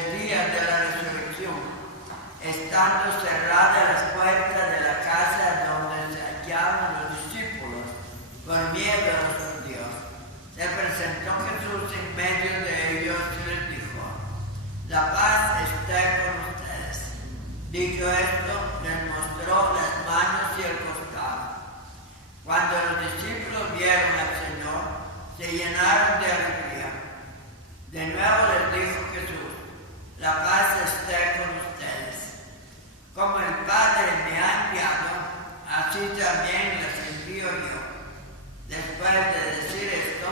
del día de la resurrección, estando cerradas las puertas de la casa donde se hallaban los discípulos, por miedo a los judíos, se presentó Jesús en medio de ellos y les dijo: la paz esté con ustedes. Dicho esto, les mostró las manos y el costado. Cuando los discípulos vieron al Señor, se llenaron de alegría. De nuevo les dijo Jesús: la paz esté con ustedes. Como el Padre me ha enviado, así también les envío yo. Después de decir esto,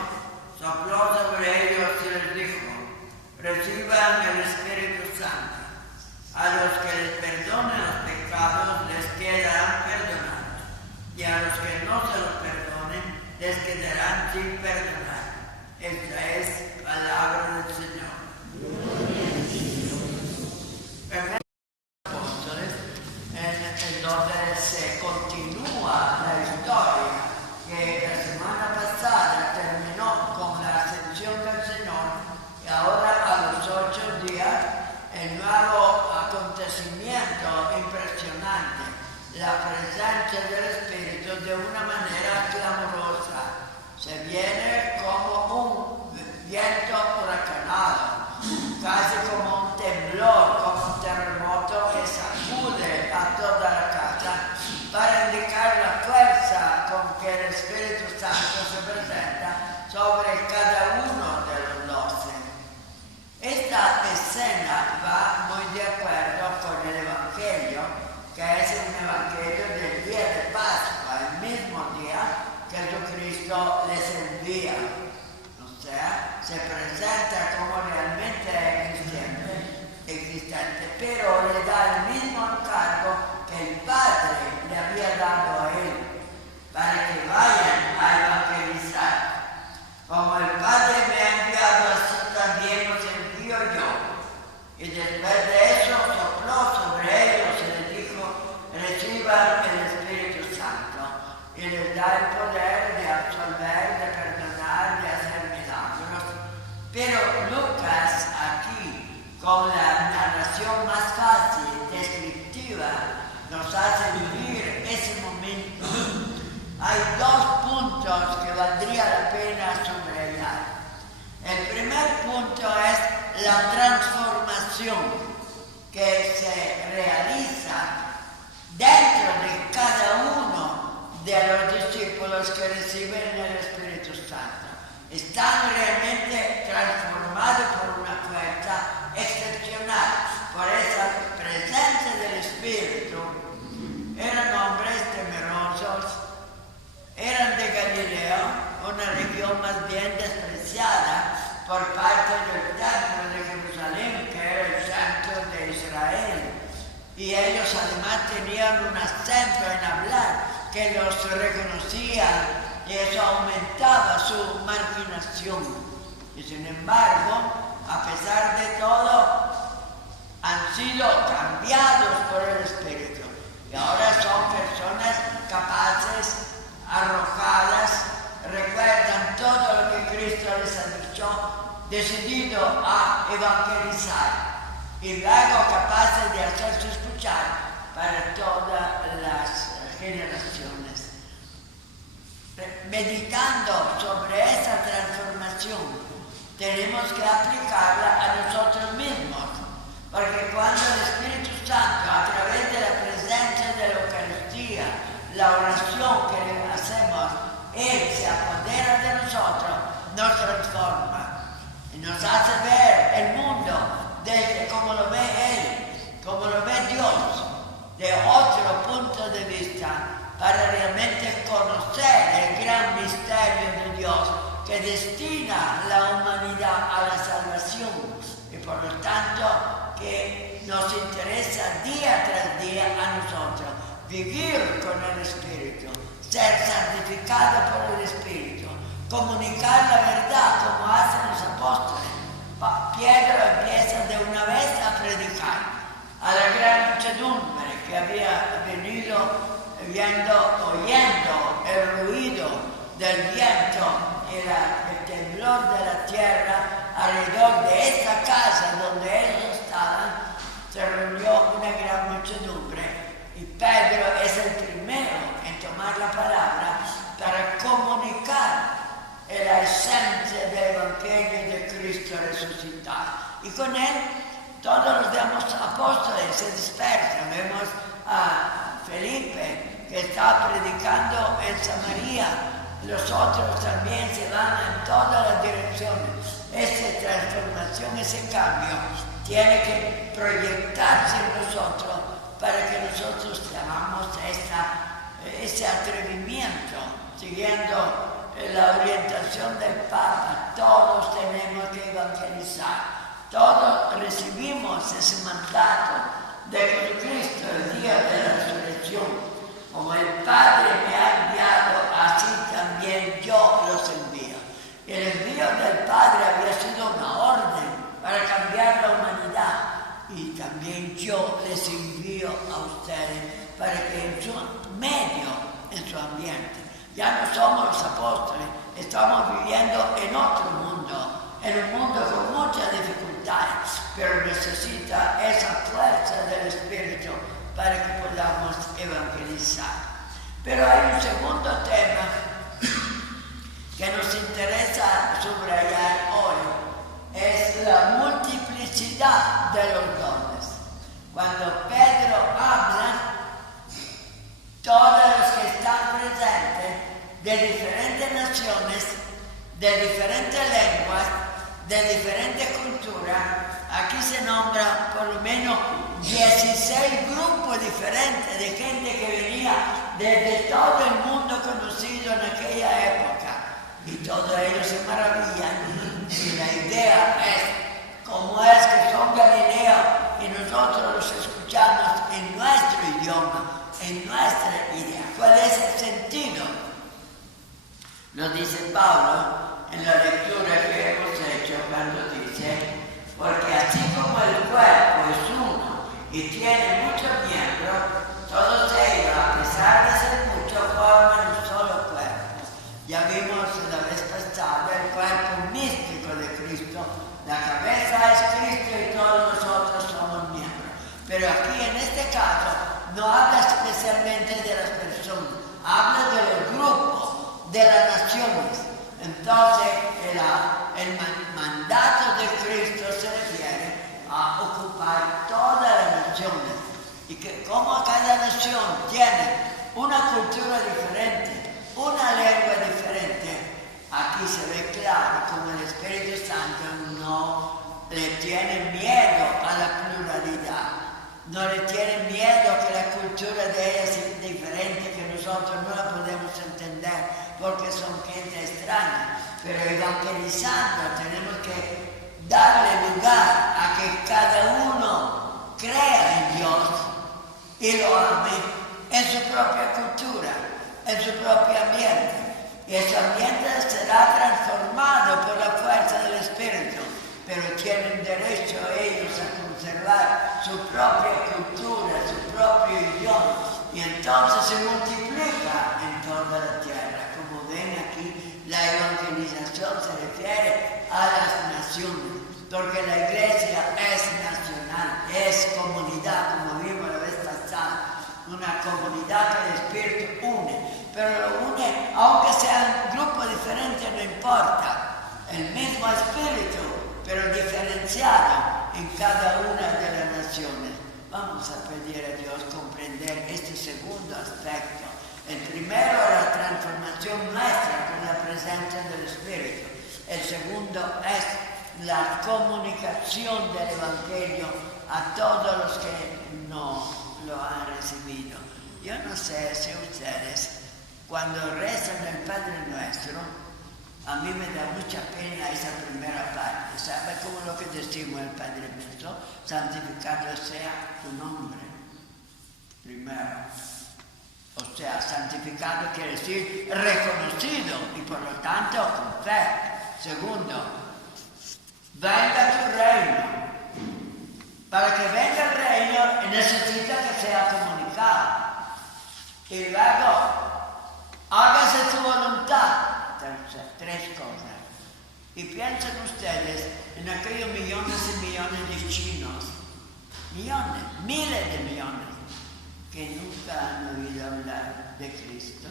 sopló sobre ellos y les dijo: reciban el Espíritu Santo. A los que les perdonen los pecados les quedarán perdonados, y a los que no se los perdonen les quedarán sin perdonar. Esta es palabra del Señor. Primero, apóstoles, en donde se continúa la historia que la semana pasada terminó con la ascensión del Señor, y ahora a los 8 días el nuevo acontecimiento impresionante, la presencia del Espíritu de una manera clamorosa. Se viene como un viento huracanado, casi como un temblor, como un terremoto que sacude a toda la casa para indicar la fuerza con que el Espíritu Santo se presenta sobre cada uno de los 12. Esta escena va muy de acuerdo con el Evangelio, que es un Evangelio del día de Pascua, el mismo día que Jesucristo les envía. O sea, se presenta como realmente existente, pero le da el mismo encargo que el Padre le había dado a él, para que vayan a evangelizar. Como el Padre me ha enviado, así también los envío yo. Y después de eso sopló sobre ellos y les dijo: reciban el Espíritu Santo. Y les da el poder de absolver, de perdonar, de hacer milagros. Pero Lucas aquí, con la narración más fácil, descriptiva, nos hace vivir ese momento. Hay 2 puntos que valdría la pena subrayar. El primer punto es la transformación que se realiza dentro de cada uno de los discípulos que reciben el Espíritu Santo. Están realmente transformados por una fuerza excepcional, por esa presencia del Espíritu. Eran hombres temerosos, eran de Galilea, una región más bien despreciada por parte del templo de Jerusalén, que era el centro de Israel. Y ellos además tenían un acento en hablar que los reconocía, y eso aumentaba su marginación. Y sin embargo, a pesar de todo, han sido cambiados por el Espíritu. Y ahora son personas capaces, arrojadas, recuerdan todo lo que Cristo les ha dicho, decidido a evangelizar, y luego capaces de hacerse escuchar para todas las generaciones. Meditando sobre esa transformación, tenemos que aplicarla a nosotros mismos, porque cuando el Espíritu Santo, a través de la presencia de la Eucaristía, la oración que le hacemos, Él se apodera de nosotros, nos transforma y nos hace ver el mundo desde como lo ve Él, como lo ve Dios, de otro punto de vista, para realmente conocer el gran misterio de Dios que destina la humanidad a la salvación, y por lo tanto que nos interesa día tras día a nosotros vivir con el Espíritu, ser santificado por el Espíritu, comunicar la verdad como hacen los apóstoles. Pedro empieza de una vez a predicar a la gran muchedumbre que había venido oyendo el ruido del viento y el temblor de la tierra alrededor de esta casa donde ellos resucitar. Y con él todos los demás apóstoles se dispersan. Vemos a Felipe que está predicando en Samaria. Los otros también se van en todas las direcciones. Esa transformación, ese cambio, tiene que proyectarse en nosotros para que nosotros tengamos ese atrevimiento, siguiendo la orientación del Papa. Todos tenemos que evangelizar. Todos recibimos ese mandato de Jesucristo el día de la resurrección. Como el Padre me ha enviado, así también yo los envío. El envío del Padre había sido una orden para cambiar la humanidad. Y también yo les envío a ustedes para que en su medio, en su ambiente, ya no somos los apóstoles, estamos viviendo en otro mundo, en un mundo con muchas dificultades, pero necesita esa fuerza del Espíritu para que podamos evangelizar. Pero hay un segundo tema que nos interesa subrayar hoy, es la multiplicidad de los dones. Cuando Pedro habla, todos los que están presentes, de diferentes naciones, de diferentes lenguas, de diferentes culturas, aquí se nombran por lo menos 16 grupos diferentes de gente que venía desde todo el mundo conocido en aquella época. Y todos ellos se maravillan. Y la idea es, ¿cómo es que son galileos y nosotros los escuchamos en nuestro idioma, en nuestra idea? ¿Cuál es el sentido? Lo dice Pablo en la lectura que hemos hecho cuando dice, porque así como el cuerpo es uno y tiene muchos miembros, todos ellos, a pesar de ser muchos, forman un solo cuerpo. Ya vimos la vez pasada el cuerpo místico de Cristo. La cabeza es Cristo y todos nosotros somos miembros. Pero aquí en este caso no habla especialmente de las personas, habla de los grupos, de las naciones. Entonces el mandato de Cristo se refiere a ocupar todas las naciones. Y que como cada nación tiene una cultura diferente, una lengua diferente, aquí se ve claro como el Espíritu Santo no le tiene miedo a la pluralidad, no le tiene miedo a que la cultura de ella sea diferente, que nosotros no la podemos entender porque son gente extraña. Pero evangelizando tenemos que darle lugar a que cada uno crea en Dios y lo ame en su propia cultura, en su propio ambiente. Y ese ambiente será transformado por la fuerza del Espíritu, pero tienen derecho ellos a conservar su propia cultura, su propio idioma, y entonces se multiplica en toda la tierra. Como ven aquí, la evangelización se refiere a las naciones, porque la iglesia es nacional, es comunidad, como vimos la vez pasada, una comunidad que el Espíritu une, pero lo une, aunque sean grupos diferentes, no importa, el mismo Espíritu, pero diferenciado en cada una de las naciones. Vamos a pedir a Dios comprender este segundo aspecto. El primero, la transformación nuestra con la presencia del Espíritu. El segundo es la comunicación del Evangelio a todos los que no lo han recibido. Yo no sé si ustedes, cuando rezan el Padre Nuestro, a mí me da mucha pena esa primera parte. ¿Sabe cómo lo que decimos el Padre Nuestro? Santificado sea tu nombre. Primero. O sea, santificado quiere decir reconocido y por lo tanto con fe. Segundo, venga tu reino. Para que venga el reino necesita que sea comunicado. Y luego, hágase tu voluntad. Tres cosas. Y piensen ustedes en aquellos millones y millones de chinos, millones, miles de millones, que nunca han oído hablar de Cristo.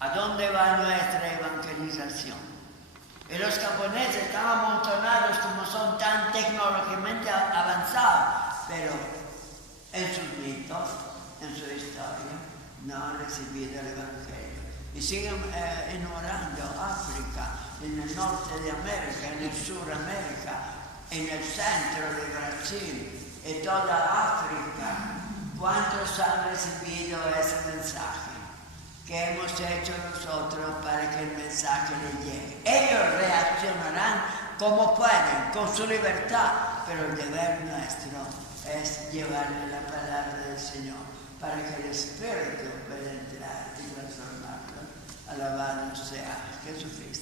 ¿A dónde va nuestra evangelización? Y los japoneses están amontonados como son tan tecnológicamente avanzados, pero en sus mitos, en su historia, no han recibido el Evangelio. Y siguen ignorando África, en el norte de América, en el sur de América, en el centro de Brasil, en toda África. ¿Cuántos han recibido ese mensaje? ¿Qué hemos hecho nosotros para que el mensaje les llegue? Ellos reaccionarán como pueden, con su libertad, pero el deber nuestro es llevarle la palabra del Señor para que el Espíritu pueda entrar y transformarlo. Alabado sea Jesucristo.